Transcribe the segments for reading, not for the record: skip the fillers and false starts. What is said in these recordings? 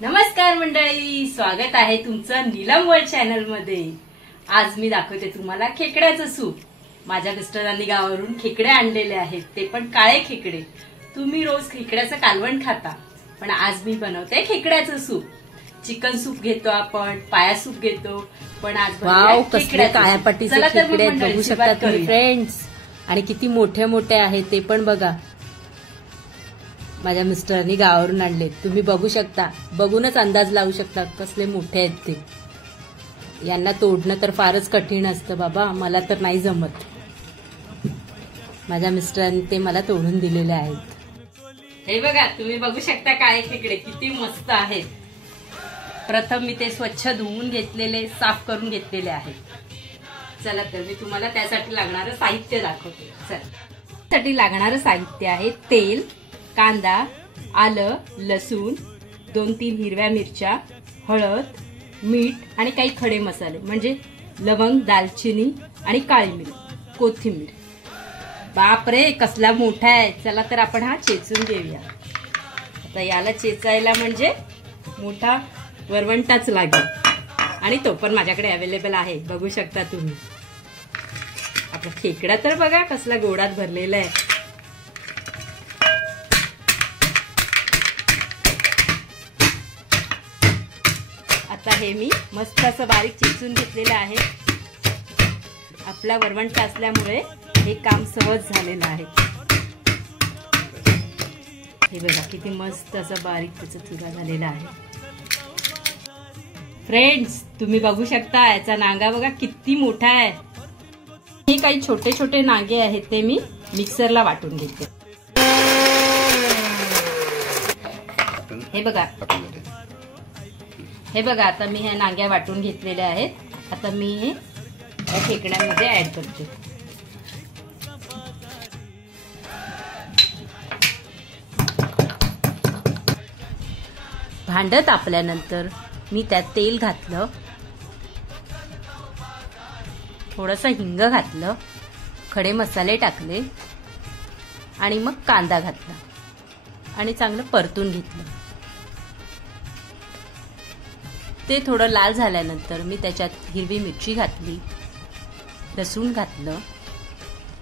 नमस्कार मंडळी, स्वागत आहे तुमचं नीलम वर्ल्ड चॅनल मध्ये। आज मी दाखवते तुम्हाला खेकड्याचं सूप। माझ्या मिस्टरांनी गावावरून खेकडे आणलेले आहेत, ते पण काळे खेकडे। तुम्ही रोज खेकड्याचं कालवण खाता, पण आज मी बनवते खेकड्याचं सूप। चिकन सूप घेतो आपण, पाया सूप घेतो, पण आज कसले काळ्या पट्टीचे खेकडे बघू शकता तुम्ही फ्रेंड्स, आणि किती मोठे मोठे आहेत ते पण बघा। माझ्या मिस्टरांनी गावावरून आणले, तुम्ही बघू शकता, बघूनच अंदाज लावू शकता कसले मोठे आहेत ते। यांना तोडणं तर फारच कठीण असतं बाबा, मला तर नाही जमत। माझ्या मिस्टरांनी ते मला तोडून दिलेले आहेत। हे बघा, तुम्ही बघू शकता काळे खेकडे किती मस्त आहेत। प्रथम मी ते स्वच्छ धुवून घेतलेले, साफ करून घेतलेले आहेत। चला तर मी तुम्हाला त्यासाठी लागणारं साहित्य दाखवते। चला, त्यासाठी लागणारं साहित्य आहे तेल, कांदा, आलं, लसूण, 2-3 हिरव्या मिरच्या, हळद, मीठ आणि काही खडे मसाले म्हणजे लवंग, दालचिनी आणि काळी मिरी, कोथिंबीर। बापरे, कसला मोठा आहे। चला तर आपण हा चेचून घेऊया। आता याला चेचायला म्हणजे मोठा वरवंटाच लागेल, आणि तो पण माझ्याकडे अवेलेबल आहे, बघू शकता तुम्ही। आपला खेकडा तर बघा कसला गोडात भरलेला आहे। आता हे मी मस्त असं बारीक चेचून घेतलेलं आहे। आपला वरवंटा असल्यामुळे हे काम सहज झालेलं आहे। हे बघा किती मस्त असं बारीक त्याचा चुरा झालेला आहे। फ्रेंड्स, तुम्ही बघू शकता याचा नांगा बघा किती मोठा आहे। हे काही छोटे छोटे नांगे आहेत, ते मी मिक्सरला वाटून घेते। हे बघा आता मी ह्या नांग्या वाटून घेतलेल्या आहेत। आता मी हे या खेकड्यांमध्ये ऍड करते। भांड तापल्यानंतर मी त्यात तेल घातलं, थोडंसं हिंग घातलं, खडे मसाले टाकले आणि मग कांदा घातला आणि चांगलं परतून घेतलं। ते थोडं लाल झाल्यानंतर मी त्याच्यात हिरवी मिरची घातली, लसूण घातलं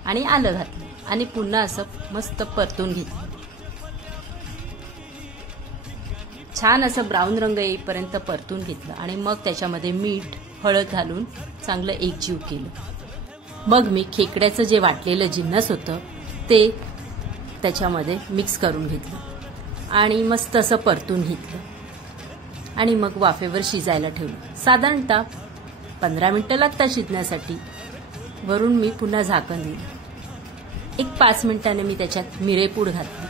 आणि आलं घातलं आणि पुन्हा असं मस्त परतून घेतलं। छान असं ब्राऊन रंग येईपर्यंत परतून घेतलं आणि मग त्याच्यामध्ये मीठ, हळद घालून चांगलं एकजीव केलं। मग मी खेकड्याचं जे वाटलेलं जिन्नस होतं ते त्याच्यामध्ये मिक्स करून घेतलं आणि मस्त असं परतून घेतलं आणि मग वाफेवर शिजायला ठेवलं। साधारणतः 15 मिनिटं लागतात शिजण्यासाठी। वरून मी पुन्हा झाकण दिलं। एक 5 मिनिटाने मी त्याच्यात मिरेपूड घातली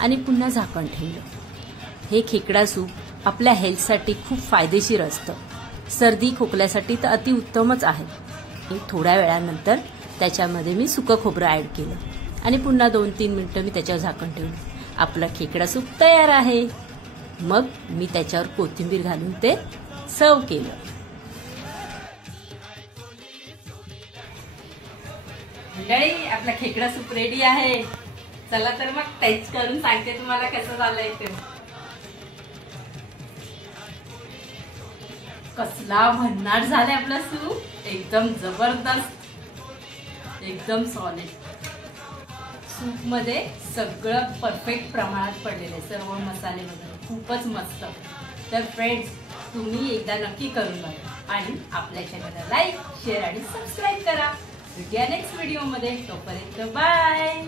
आणि पुन्हा झाकण ठेवलं। हे खेकडा सूप आपल्या हेल्थसाठी खूप फायदेशीर असतं। सर्दी खोकल्यासाठी तर अतिउत्तमच आहे। थोड्या वेळानंतर त्याच्यामध्ये मी सुकं खोबरं ऍड केलं आणि पुन्हा 2-3 मिनिटं मी त्याच्यावर झाकण ठेवलं। आपला खेकडा सूप तयार आहे। मग मी त्याच्यावर कोथिंबीर घालून ते सर्व केलं। मंडळी, आपला खेकडा सूप रेडी आहे। चला तर मग टेस्ट करून सांगते तुम्हाला कसं झालंय ते। कसला भन्नाट झालंय आपला सूप, एकदम जबरदस्त, एकदम सॉलिड। सूप मध्ये सगळं परफेक्ट प्रमाणात पडलेलं आहे, सर्व मसाले वगैरे खूपच मस्त। तर फ्रेंड्स, तुम्ही एकदा नक्की करून बघा आणि आपल्या चॅनलला लाईक, शेअर आणि सबस्क्राईब करा। भेटूया नेक्स्ट व्हिडिओ मध्ये, तोपर्यंत बाय।